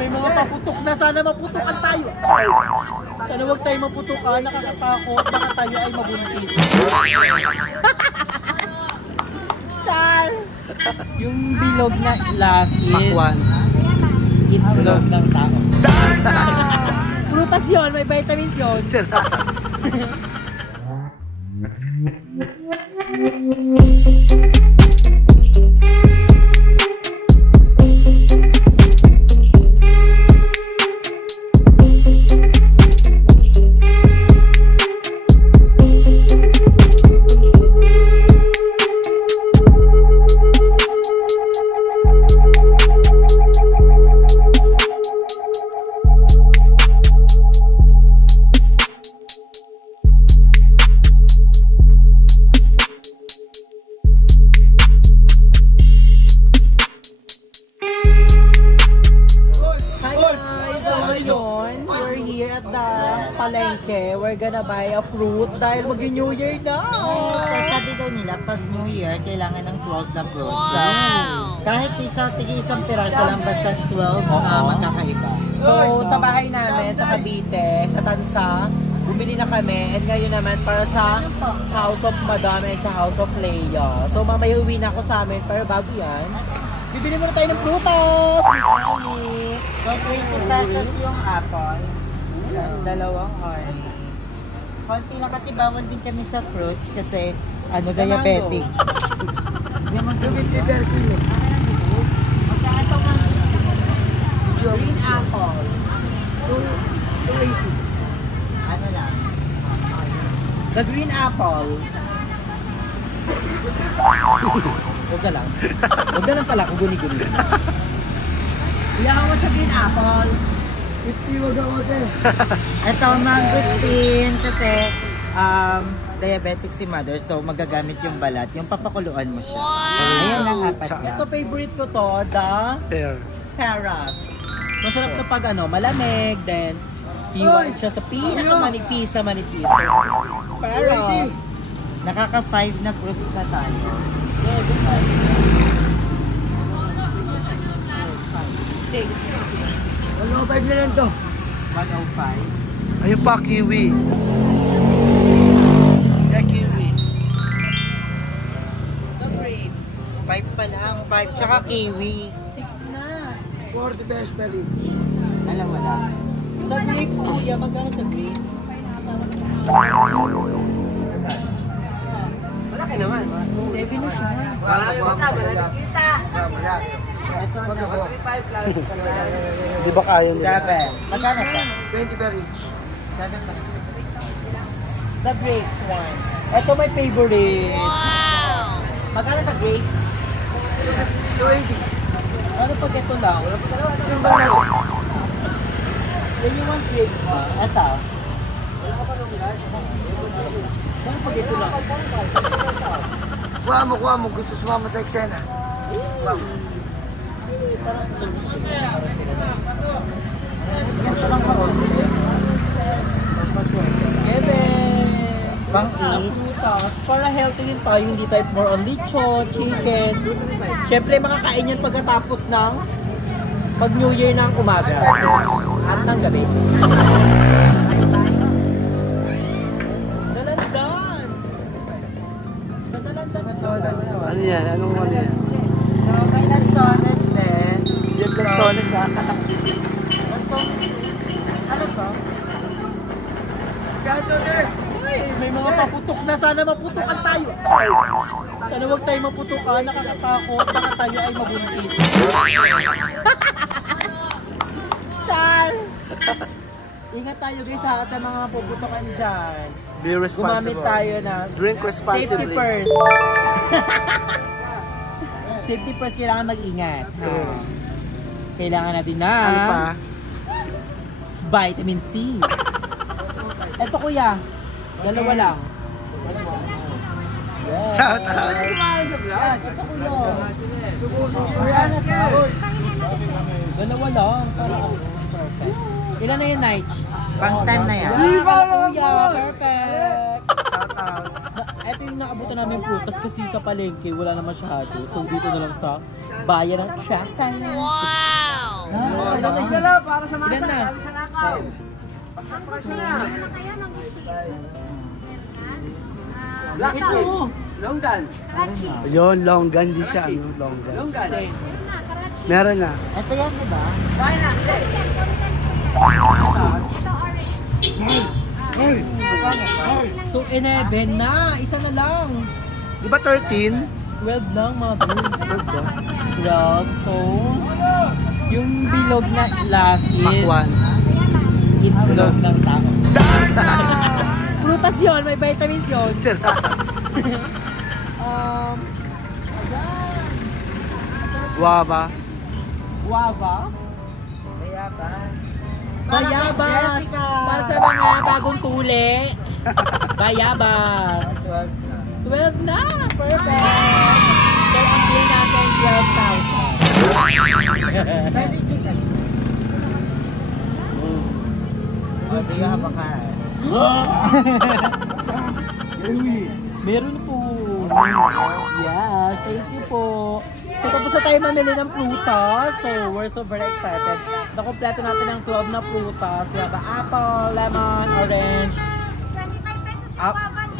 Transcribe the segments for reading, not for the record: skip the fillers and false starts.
may mga paputok na. Sana maputukan tayo. Sana wag tayo maputukan. Nakakatakot. Baka tayo ay mabuntis. Char! Yung bilog na last is Makwan. itlog ng tao. Prutas yun. May vitamins yun. Palengke, we're gonna buy a fruit dahil mag-New Year na. Sabi daw nila, pag New Year, kailangan ng 12 na fruits. Wow! Kahit isang piraso lang, basta 12 na magkakaiba. So, sa bahay namin, sa Cavite, sa Tansa, bumili na kami. And ngayon naman, para sa House of Madam and sa House of Leia. So, mamaya uwi na ako sa amin. Pero bago yan, bibili muna tayo ng prutas! So, 20 pesos yung apple. Dalawang orange. Konti lang kasi bawal din kami sa fruits kasi diabetic. Green apple. 280. Ano lang? The green apple. Huwag na lang. Huwag na lang pala kung guni-guni. Iyakan mo sa green apple. Ito, mangosteen kasi diabetic si mother, so magagamit yung balat. Yung papakuluan mo siya. Wow! Ayan ang apat niya. Ito, favorite ko to, the peras. Masarap to pag malamig, then hiwa siya sa pinakamanipis na manipis. Peras. Nakaka-5 na fruits na tayo. Six. 105 na lang to. 105. Ayun pa, kiwi. Yeah, kiwi. The grape. 5 pa lang. 5 tsaka kiwi. 6 na. 40 pesos per each. Alam mo lang. Sa grapes, kuya, magkano sa grapes? Malaki naman. 7 na siya. Di ba kaya nila? 7. Magkano pa? 20 per each. 7 pa. The grapes one. Ito may favorite. Wow! Magkano sa grapes? 20. Ano pag ito lang? When you want grapes ba? Ito. Ano pag ito lang? Kuha mo. Gusto sumama sa eksena. Para healthy din tayo, hindi tayo more on lechon, chicken. Siyempre makakain yan pagkatapos ng pag New Year ng umaga at ng gabi. Dalandan! Ano yan? Anong ano yan? So, may lansones din. Yan lansones ha? Ano to? May mga paputok na. Sana maputukan tayo. Sana wag tayo maputukan. Nakakatakot. Baka tayo ay mabuntis. Char! Ingat tayo guys ha sa mga puputukan dyan. Be responsible. Gumamit tayo na Drink responsibly. safety first. Safety first, kailangan mag-ingat. Kailangan natin na Ano pa? vitamin C. Eto kuya, dalawa lang. Yes. Shout out. Ito kuya. Dalawa lang. Perfect. Ilan na yun, Nige? Pang-10 na yan. Kuya, perfect. Shout out. Ito yung naabutan namin prutas kasi sa palengke wala na masyado. So dito na lang sa bayan ng Tiasan. Wow! Sabay siya lang para sa masa. Para sa nakaw. Pagsapasya na. Lakit mo. Longgan. Yun, longgan din siya. Ano, longgan. Longgan. Meron na. Ito yan, di ba? So 11 na. Isa na lang. Di ba 13? 12 lang mga bro. 12. So, yung bilog na last is Pakwan. itlog ng tao. Prutas yun, may vitamins yun. Ayan. Guava. Guava. Bayabas. Bayabas. Para sa mga bagong tuli. Bayabas. 12 na. Perfect. So, ang bill natin 12,000. Pwede chicken. O, di ka habang Meron po. Yes, thank you po. So, tapos na tayo mamili ng prutas. So, we're so very excited. Nakompleto natin ang 12 na prutas. We have apple, lemon, orange,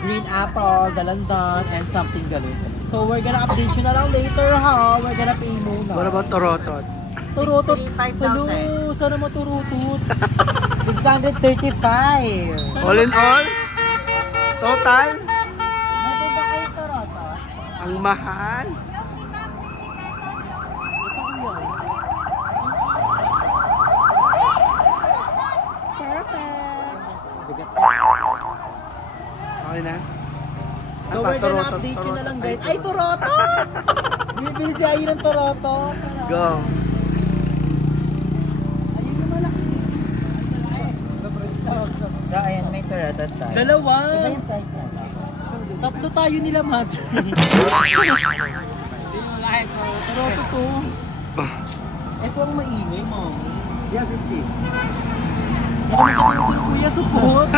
green apple, dalandan, and something ganun. So, we're gonna update you na lang later, ha? We're gonna pay muna. What about torotot? Turutot. 635 Hello, daw, sana maturutot. 635. All in all? Total? May ba kayo toroto? Ang mahal. Okay na? So, we're gonna update you na lang, guys. Ay, turoto! Bibili si Ayi ng turoto. Go. Ayun yung malaki. So, ayan, may toroto tayo. Dalawa. Iba yung price na. Tatlo tayo nila, mother. Turoto to. Ito ang maingay, mom. Yeah, 50. Kuya, support.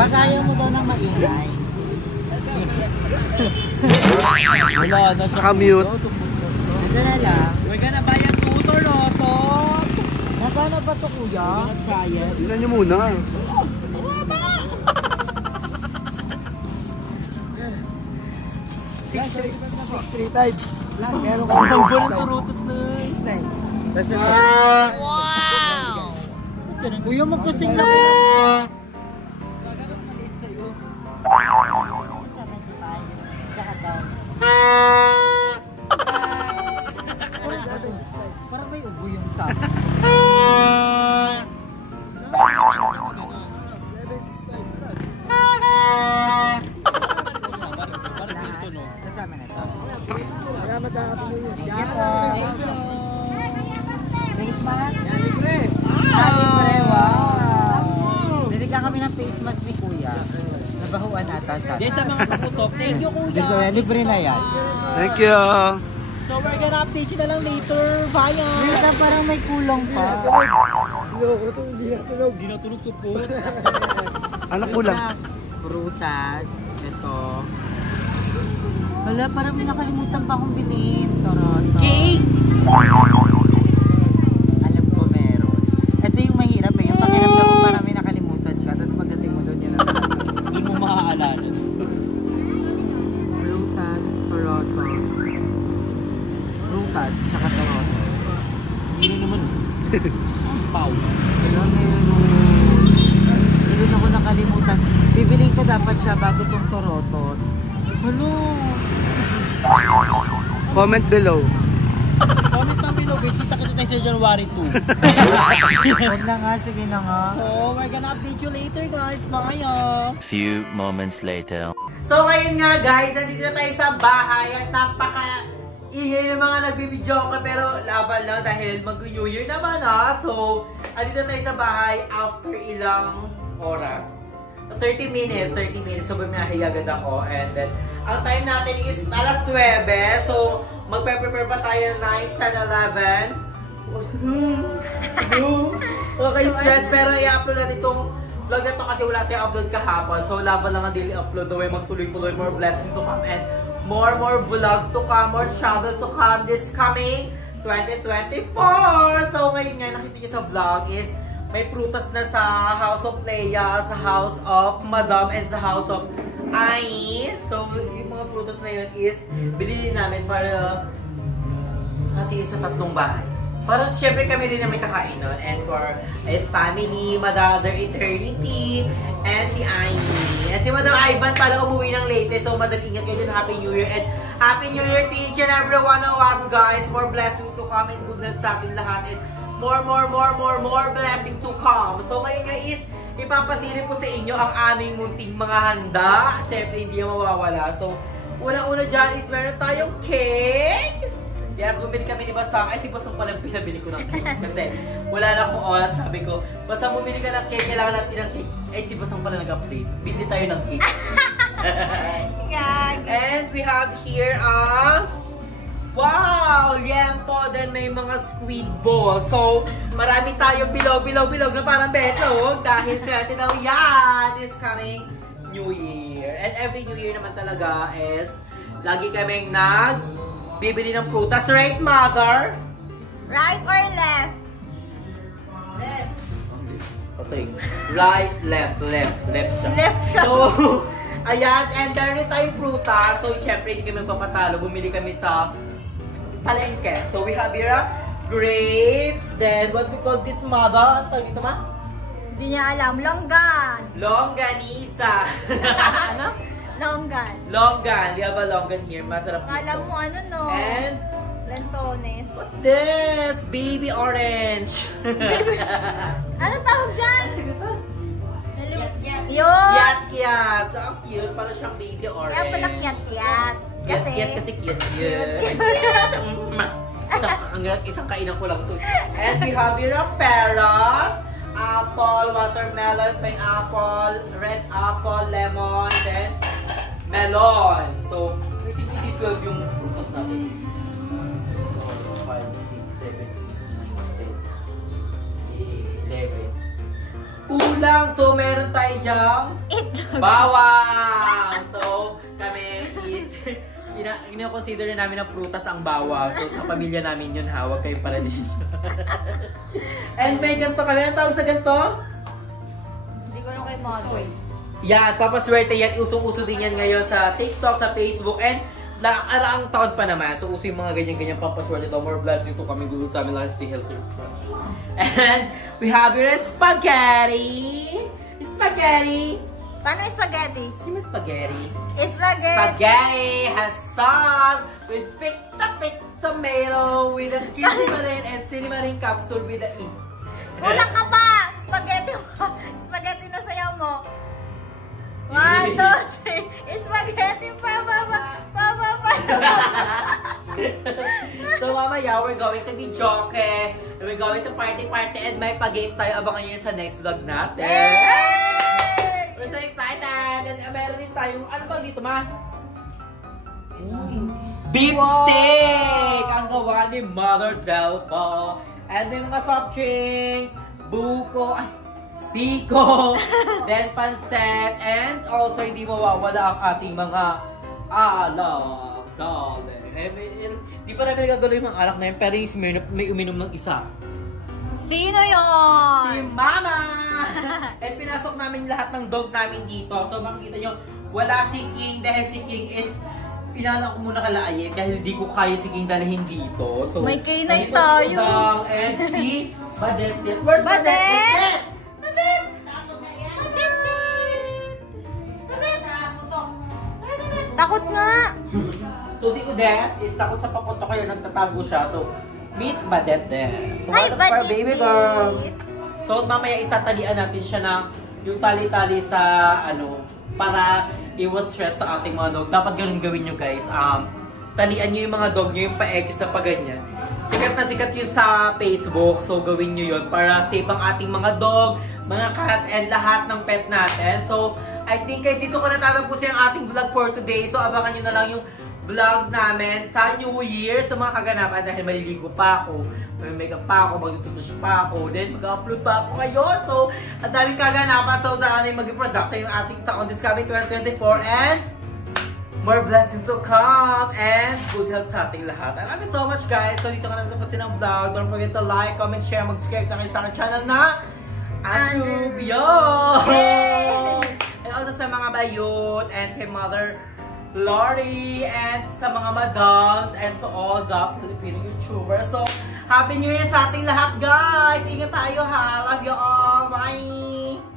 Pag ayaw mo daw ng maingay. Wala na siya. Naka-mute. Ito na lang. We're gonna buy a two turoto. Nagana ba ito, kuya? We're gonna try it. Tignan nyo muna. Meron ka ng turotot na. 6'9". Wow! Kuya, magkasing lang. Tsaka down. Parang may ubo yung sa akin. Kasama na ito. Thank you po. Face mask? Libre! Wow! Binigyan kami ng face mask ni Kuya. Nabahuan ata sa Yes, sa mga kaputok. Thank you, kuya. Libre na yan. Thank you. So, we're gonna update you na lang later. Bye! Minsan parang may kulong pa. Di natulog support. Ano kulang? Prutas. Ito. Wala, parang may nakalimutan pa akong bilhin. Toroto. Cake! Alam ko meron. Ito yung mahirap eh. Yung pakiramdam mo parang may nakalimutan ka. Tapos pagdating mo doon yun ang nakalimutan. Doon mo maaalala. Prutas, toroto. Prutas, tsaka toroto. Hindi naman. Pau. Pero meron ako nakalimutan. Bibiling ko dapat siya bago tong toroto. Hello! Comment below. Comment lang below guys. Kita kita tayo sa January 2. Huwag na nga, sige na nga. So, we're gonna update you later guys. Bye! Few moments later. So ngayon nga guys, nandito na tayo sa bahay at napaka-ingay ng mga nagbibideo ko pero laban lang dahil mag-New Year naman ha. So, nandito tayo sa bahay after ilang oras. 30 minutes. So, bumiyahe agad ako. And then, ang time natin is alas 9. So, magpe-prepare pa tayo 9, 10, 11. Okay, stress. Pero i-upload natin itong vlog na to kasi wala tayong upload kahapon. So, laban lang ang daily upload. Naway magtuloy-tuloy, more blessing to come. And more vlogs to come, more travel to come this coming 2024. So ngayon nga, nakita nyo sa vlog is may prutas na sa House of Leia, sa House of Madam, and sa House of Ai. So yung mga prutas na yun is binili namin para hatiin sa 3 bahay. Para syempre kami rin na may kakain nun. And for his family, Mother Eternity, and si Ai. And si Madam Ivan pala umuwi ng latest. So Madam, ingat kayo dun. Happy New Year. And Happy New Year to each and every one of us, guys. More blessing to come and good luck sa akin lahat. And more blessing to come. So ngayon nga is, ipapasilip ko sa inyo ang aming munting mga handa. Syempre hindi yung mawawala. So, una-una dyan is meron tayong cake. Kaya bumili kami ni Basang. Ay, si Basang palang pinabili ko ng cake. Kasi wala na akong oras. Sabi ko, Basang bumili ka ng cake. Kailangan natin ng cake. Eh, si Basang pala nag-update. Bili tayo ng cake. And we have here wow! Liempo. Then may mga squid balls. So, marami tayong bilog na parang betlog. Dahil swerte daw yan this coming New Year. And every New Year naman talaga is lagi kaming bibili ng prutas. Right, Mother? Right or left? Left. Okay. Right, left siya. Left siya. So, ayan, and meron tayong prutas. So, syempre, hindi kami magpapatalo. Bumili kami sa palengke. So, we have here grapes. Then, what we call this, Mother? Ano tawag dito, ma? Hindi niya alam. Longgan. Longganisa. Ano? Longgan. Longgan. We have a longgan here. Masarap dito. Alam mo, ano no? And, Lanzones. what's this? Baby orange. Ano tawag dyan? Yun. Yat-yat. So, ang cute. Parang siyang baby orange. Kaya pala kiyat-kiyat. Kasi, kasi cute. Isang kainan ko lang to. And we have here a peras, apple, watermelon, pineapple, red apple, lemon, then melon. So, I think hindi 12 yung prutas natin. 5, 6, 7, 8, 9, 10, 11. Kulang! So, meron tayo dyang bawang! So, kami is ina-consider namin na prutas ang bawang. So, sa pamilya namin yun, hawag kayo para decision. And may ganito kami. Ang tawag sa ganito? Hindi ko na kay Mother. Yan, papaswerte yan. Usong-uso din yan ngayon sa TikTok, sa Facebook, and nakaraang taon pa naman. So, uso yung mga ganyan-ganyan papaswerte daw. More blessing to kami gusto sa amin lang. Stay healthy. And we have here spaghetti. Spaghetti. Paano yung spaghetti? Sino spaghetti? Spaghetti. Spaghetti has sauce with picked tomato with a cinnamon and cinnamon capsule with a E. Kulang ka pa! Spaghetti. Spaghetti na sayaw mo. 1, 2, 3. Spaghetti pa. So mamaya, we're going to be joke. We're going to party and may pa-games tayo. Abangan nyo yun sa next vlog natin. We're so excited! And meron din tayong, ano ba dito, ma? Beef steak! Ang gawa ni Mother Delpa. And may mga soft drinks, buko, pico, then pancet, and also hindi mawawala ang ating mga alak. Di pa namin nagagalo yung mga alak na yun, pero yung Smirnoff may uminom ng isa. Sino yun? Si Mama! And pinasok namin lahat ng dog namin dito. So makikita nyo, wala si King dahil si King is pinala ko muna kalaayin dahil hindi ko kaya si King dalahin dito. So, may kainay tayo. And si Badet. Where's Badet? Badet! Takot nga. So si Udet is takot sa papunto kaya nagtatago siya. So, meet Badet there. Hi, Badet! Baby girl! So, mamaya itatalian natin siya ng yung tali-tali sa para iwas stress sa ating mga dog. Dapat ganun gawin nyo guys. Talian nyo yung mga dog nyo, yung pa-X na pa-ganyan. Sikat na sikat yun sa Facebook. So, gawin nyo yun para safe ang ating mga dog, mga cats, and lahat ng pet natin. So, I think guys, dito ko natatapusin ang ating vlog for today. So, abangan nyo na lang yung vlog namin sa New Year sa mga kaganapan dahil maliligo pa ako. May makeup pa ako, mag-tutush pa ako, then mag-upload pa ako ngayon. So, ang daming kaganapan. So, sana yung maging productive yung ating taon this coming 2024. And more blessings to come, and good health sa ating lahat. I love you so much, guys. So, dito ka na natapusin ang vlog. Don't forget to like, comment, share, mag-subscribe na kayo sa aking channel na Andrubio! And also sa mga bayot, and kay Mother Lori, and sa mga madams, and to all the Filipino YouTubers. So, Happy New Year sa ating lahat, guys! Ingat tayo ha! Love you all! Bye!